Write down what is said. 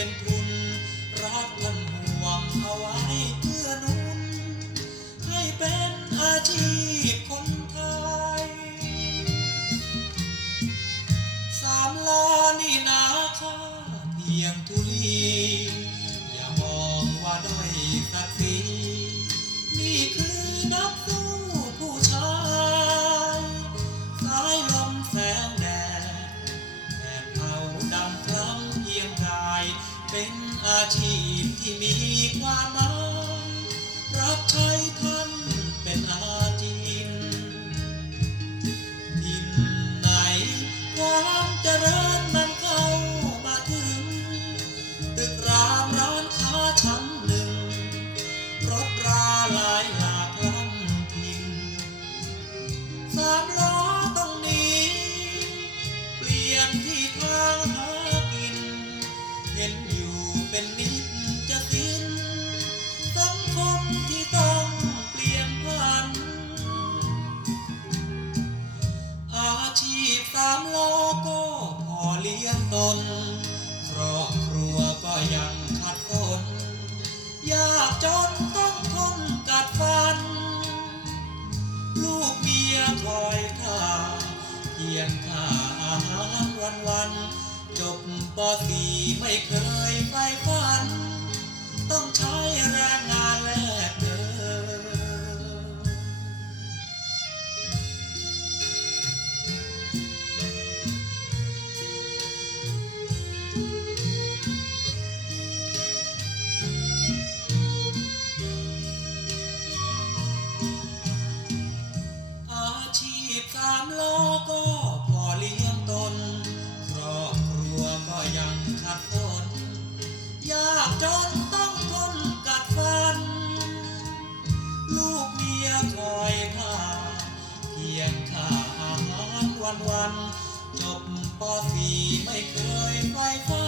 เป็นทุน รักท่านห่วงเอาไว้เพื่อนุน ให้เป็นอาชีพคนไทย สามล้อนี่นาค่าเพียงทุลี อย่ามองว่าด้อย อาชีพที่มีความหมายรับใช้ท่านเป็นอาจินทิ่นไหนความเจริญมันเข้ามาถึง ตึกรามร้านค้าชั้นหนึ่ง รถราหลายหลากล้ำถิ่นสามล้อต้องหนีเปลี่ยนที่ทางหากินเห็นอยู่ ตนครอบครัวก็ยังขัดสนยากจนต้องทนกัดฟัน ลูกเมียคอยท่าเพียงค่าอาหารวันวันจบปอตีไม่เคยามลอก็พอเลี้ยงตน ครอบครัวก็ยังขัดทนยากจนต้องทนกัดฟัน ลูกเมียคอยพาเพียงข้าอาหารวันวัน จบปอสีไม่เคยไฟฟ้า